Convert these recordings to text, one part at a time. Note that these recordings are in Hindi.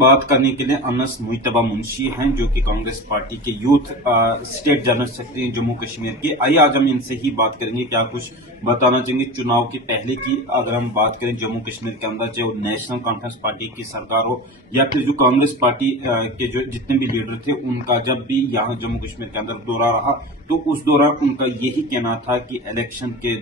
बात करने के लिए अनस मुइतबा मुंशी हैं, जो कि कांग्रेस पार्टी के यूथ स्टेट जनरल सेक्रेटरी हैं जम्मू कश्मीर के। आइए आज हम इनसे ही बात करेंगे, क्या कुछ बताना चाहेंगे चुनाव के पहले की। अगर हम बात करें जम्मू कश्मीर के अंदर, चाहे वो नेशनल कॉन्फ्रेंस पार्टी की सरकार हो या फिर जो कांग्रेस पार्टी के जो जितने भी लीडर थे, उनका जब भी यहाँ जम्मू कश्मीर के अंदर दौरा रहा तो उस दौरान उनका यही कहना था कि इलेक्शन के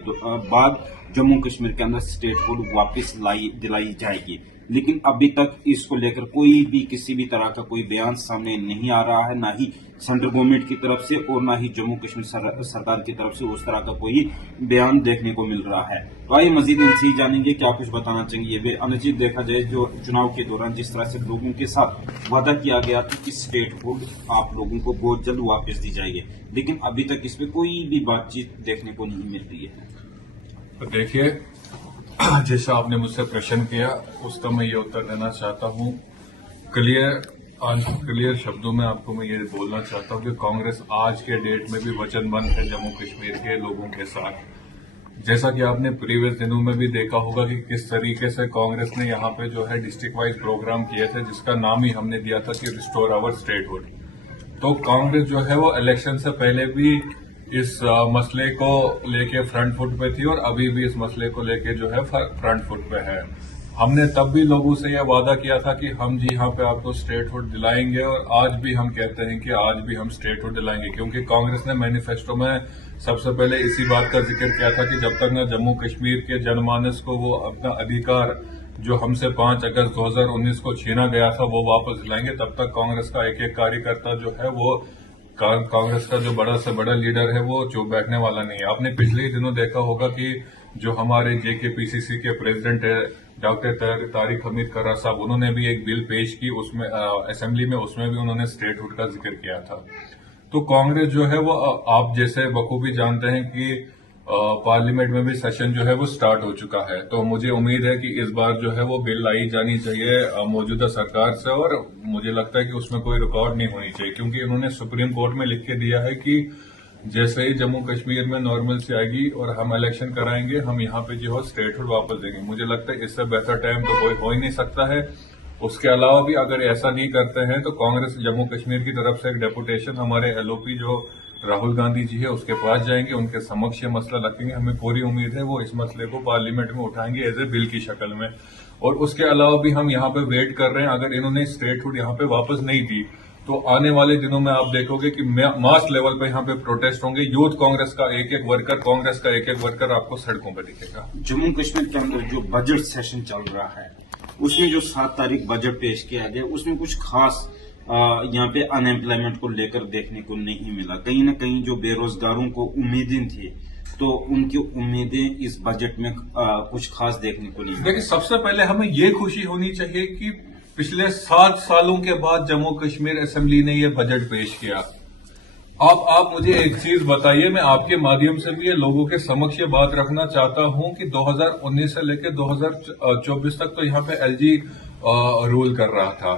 बाद जम्मू कश्मीर के अंदर स्टेटहुड वापस दिलाई जाएगी। लेकिन अभी तक इसको लेकर कोई भी किसी भी तरह का कोई बयान सामने नहीं आ रहा है, ना ही सेंट्रल गवर्नमेंट की तरफ से और ना ही जम्मू कश्मीर सरकार की तरफ से उस तरह का कोई बयान देखने को मिल रहा है। तो आइए मजीद इनसे ही जानेंगे क्या कुछ बताना चाहिए वे। अनुचित देखा जाए जो चुनाव के दौरान जिस तरह से लोगों के साथ वादा किया गया था कि स्टेटहुड आप लोगों को बहुत जल्द वापस दी जाएगी, लेकिन अभी तक इस पर कोई भी बातचीत देखने को नहीं मिल रही है। तो देखिए, जैसा आपने मुझसे प्रश्न किया उसका मैं ये उत्तर देना चाहता हूँ। क्लियर शब्दों में आपको मैं ये बोलना चाहता हूँ कि कांग्रेस आज के डेट में भी वचनबद्ध है जम्मू कश्मीर के लोगों के साथ। जैसा कि आपने प्रीवियस दिनों में भी देखा होगा कि किस तरीके से कांग्रेस ने यहाँ पे जो है डिस्ट्रिक्ट वाइज प्रोग्राम किए थे, जिसका नाम ही हमने दिया था कि रिस्टोर आवर स्टेटहुड। तो कांग्रेस जो है वो इलेक्शन से पहले भी इस मसले को लेके फ्रंट फुट पे थी और अभी भी इस मसले को लेके जो है फ्रंट फुट पे है। हमने तब भी लोगों से यह वादा किया था कि हम जी यहाँ पे आपको स्टेटहुड दिलाएंगे, और आज भी हम कहते हैं कि आज भी हम स्टेटहुड दिलाएंगे, क्योंकि कांग्रेस ने मैनिफेस्टो में सबसे पहले इसी बात का जिक्र किया था कि जब तक न जम्मू कश्मीर के जनमानस को वो अपना अधिकार जो हमसे 5 अगस्त 2019 को छीना गया था वो वापस दिलाएंगे, तब तक कांग्रेस का एक एक कार्यकर्ता जो है वो कांग्रेस का जो बड़ा से बड़ा लीडर है वो चुप बैठने वाला नहीं है। आपने पिछले ही दिनों देखा होगा कि जो हमारे जेकेपीसीसी के प्रेसिडेंट है डॉक्टर तारिक हमीद कर्रा साहब, उन्होंने भी एक बिल पेश की उसमें असेंबली में, उसमें भी उन्होंने स्टेटहुड का जिक्र किया था। तो कांग्रेस जो है वो आप जैसे बखूबी जानते हैं कि पार्लियामेंट में भी सेशन जो है वो स्टार्ट हो चुका है। तो मुझे उम्मीद है कि इस बार जो है वो बिल लाई जानी चाहिए मौजूदा सरकार से, और मुझे लगता है कि उसमें कोई रुकावट नहीं होनी चाहिए, क्योंकि उन्होंने सुप्रीम कोर्ट में लिख के दिया है कि जैसे ही जम्मू कश्मीर में नॉर्मल से आएगी और हम इलेक्शन कराएंगे, हम यहाँ पे जो है स्टेटहुड वापस देंगे। मुझे लगता है इससे बेहतर टाइम तो कोई हो ही नहीं सकता है। उसके अलावा भी अगर ऐसा नहीं करते हैं तो कांग्रेस जम्मू कश्मीर की तरफ से एक डेपुटेशन हमारे एलओपी जो राहुल गांधी जी है उसके पास जाएंगे, उनके समक्ष ये मसला रखेंगे। हमें पूरी उम्मीद है वो इस मसले को पार्लियामेंट में उठाएंगे एज ए बिल की शक्ल में। और उसके अलावा भी हम यहाँ पे वेट कर रहे हैं, अगर इन्होंने स्टेटहुड यहाँ पे वापस नहीं दी तो आने वाले दिनों में आप देखोगे कि मास लेवल पे यहाँ पे प्रोटेस्ट होंगे। यूथ कांग्रेस का एक एक वर्कर, कांग्रेस का एक एक वर्कर आपको सड़कों पर दिखेगा। जम्मू कश्मीर के अंदर जो बजट सेशन चल रहा है उसमें जो 7 तारीख बजट पेश किया गया, उसमें कुछ खास यहाँ पे अनएम्प्लॉयमेंट को लेकर देखने को नहीं मिला। कहीं ना कहीं जो बेरोजगारों को उम्मीदें थी तो उनकी उम्मीदें इस बजट में कुछ खास देखने को नहीं मिली। देखिए, सबसे पहले हमें ये खुशी होनी चाहिए कि पिछले 7 सालों के बाद जम्मू कश्मीर असेंबली ने ये बजट पेश किया। अब आप मुझे एक चीज बताइए, मैं आपके माध्यम से भी ये लोगों के समक्ष ये बात रखना चाहता हूं कि 2019 से लेकर 2024 तक तो यहाँ पे एलजी रूल कर रहा था।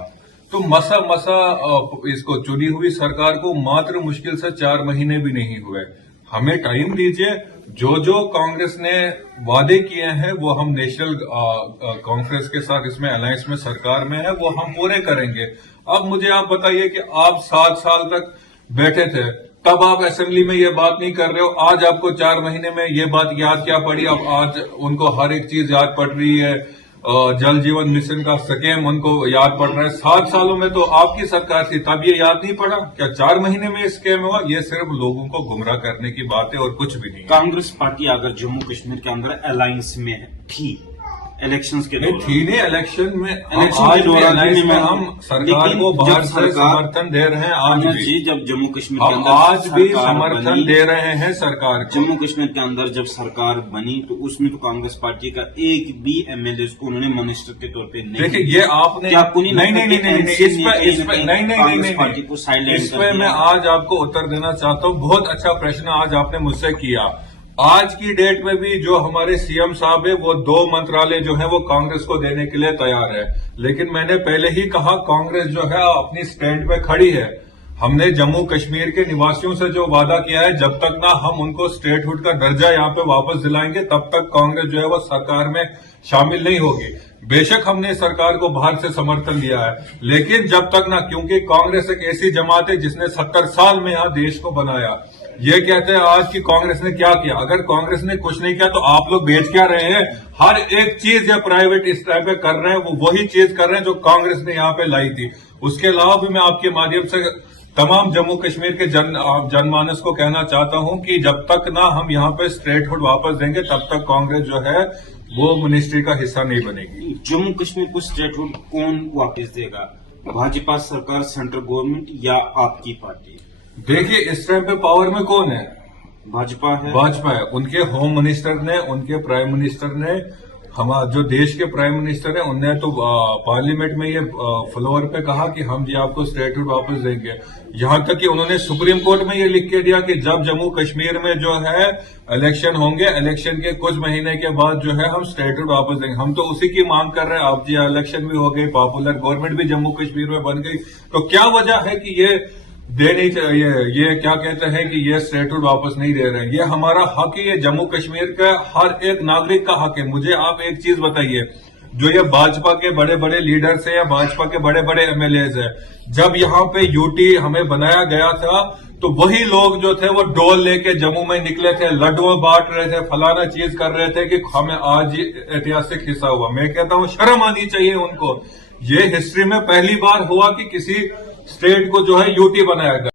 तो मसा इसको चुनी हुई सरकार को मात्र मुश्किल से 4 महीने भी नहीं हुए। हमें टाइम दीजिए, जो कांग्रेस ने वादे किए हैं वो हम नेशनल कॉन्फ्रेंस के साथ इसमें अलायंस में सरकार में है वो हम पूरे करेंगे। अब मुझे आप बताइए कि आप 7 साल तक बैठे थे, तब आप असेंबली में ये बात नहीं कर रहे हो। आज आपको 4 महीने में ये बात याद क्या पड़ी? अब आज उनको हर एक चीज याद पड़ रही है, जल जीवन मिशन का स्कीम उनको याद पड़ रहा है। 7 सालों में तो आपकी सरकार थी, तब ये याद नहीं पड़ा? क्या 4 महीने में स्कीम हुआ? ये सिर्फ लोगों को गुमराह करने की बात है और कुछ भी नहीं। कांग्रेस पार्टी अगर जम्मू कश्मीर के अंदर अलायंस में थी इलेक्शंस के दौरान थी नहीं, इलेक्शन के दौरान हम सरकार को बाहर से समर्थन दे रहे हैं। आज भी जब जम्मू कश्मीर के अंदर आज भी समर्थन दे रहे हैं सरकार को। जम्मू कश्मीर के अंदर जब सरकार बनी तो उसमें तो कांग्रेस पार्टी का एक भी एमएलए को उन्होंने मिनिस्टर के तौर पे नहीं। देखिए, ये आपने इस पे मैं आज आपको उत्तर देना चाहता हूँ। बहुत अच्छा प्रश्न आज आपने मुझसे किया। आज की डेट में भी जो हमारे सीएम साहब है वो 2 मंत्रालय जो है वो कांग्रेस को देने के लिए तैयार है, लेकिन मैंने पहले ही कहा कांग्रेस जो है अपनी स्टैंड पे खड़ी है। हमने जम्मू कश्मीर के निवासियों से जो वादा किया है, जब तक ना हम उनको स्टेटहुड का दर्जा यहाँ पे वापस दिलाएंगे, तब तक कांग्रेस जो है वो सरकार में शामिल नहीं होगी। बेशक हमने सरकार को बाहर से समर्थन दिया है, लेकिन जब तक ना, क्योंकि कांग्रेस एक ऐसी जमात है जिसने 70 साल में यहाँ देश को बनाया। ये कहते हैं आज की कांग्रेस ने क्या किया। अगर कांग्रेस ने कुछ नहीं किया तो आप लोग बेच क्या रहे हैं? हर एक चीज या प्राइवेट इस टाइप पे कर रहे हैं, वो वही चीज कर रहे हैं जो कांग्रेस ने यहाँ पे लाई थी। उसके अलावा भी मैं आपके माध्यम से तमाम जम्मू कश्मीर के जनमानस को कहना चाहता हूं कि जब तक ना हम यहाँ पे स्टेटहुड वापस देंगे, तब तक कांग्रेस जो है वो मिनिस्ट्री का हिस्सा नहीं बनेगी। जम्मू कश्मीर को स्टेटहुड कौन वापस देगा? भाजपा सरकार, सेंट्रल गवर्नमेंट या आपकी पार्टी? देखिए, इस टाइम पे पावर में कौन है? भाजपा है। भाजपा है। उनके होम मिनिस्टर ने, उनके प्राइम मिनिस्टर ने, हमारे जो देश के प्राइम मिनिस्टर है, उनने तो पार्लियामेंट में ये फ्लोर पे कहा कि हम जी आपको स्टेटहुड वापस देंगे। यहां तक कि उन्होंने सुप्रीम कोर्ट में ये लिख के दिया कि जब जम्मू कश्मीर में जो है इलेक्शन होंगे, इलेक्शन के कुछ महीने के बाद जो है हम स्टेटहुड वापस देंगे। हम तो उसी की मांग कर रहे हैं। अब जी इलेक्शन भी हो गई, पॉपुलर गवर्नमेंट भी जम्मू कश्मीर में बन गई, तो क्या वजह है कि ये दे नहीं चाहिए? ये क्या कहते हैं कि ये स्टेटहुड वापस नहीं दे रहे हैं। ये हमारा हक है, ये जम्मू कश्मीर का हर एक नागरिक का हक है। मुझे आप एक चीज बताइए, जो ये भाजपा के बड़े बड़े लीडर्स हैं या भाजपा के बड़े बड़े एमएलएज हैं, जब यहाँ पे यूटी हमें बनाया गया था तो वही लोग जो थे वो डोल लेके जम्मू में निकले थे, लड्डू बांट रहे थे, फलाना चीज कर रहे थे कि हमें आज ऐतिहासिक हिस्सा हुआ। मैं कहता हूँ शर्म आनी चाहिए उनको। ये हिस्ट्री में पहली बार हुआ कि किसी स्टेट को जो है यूटी बनाया गया।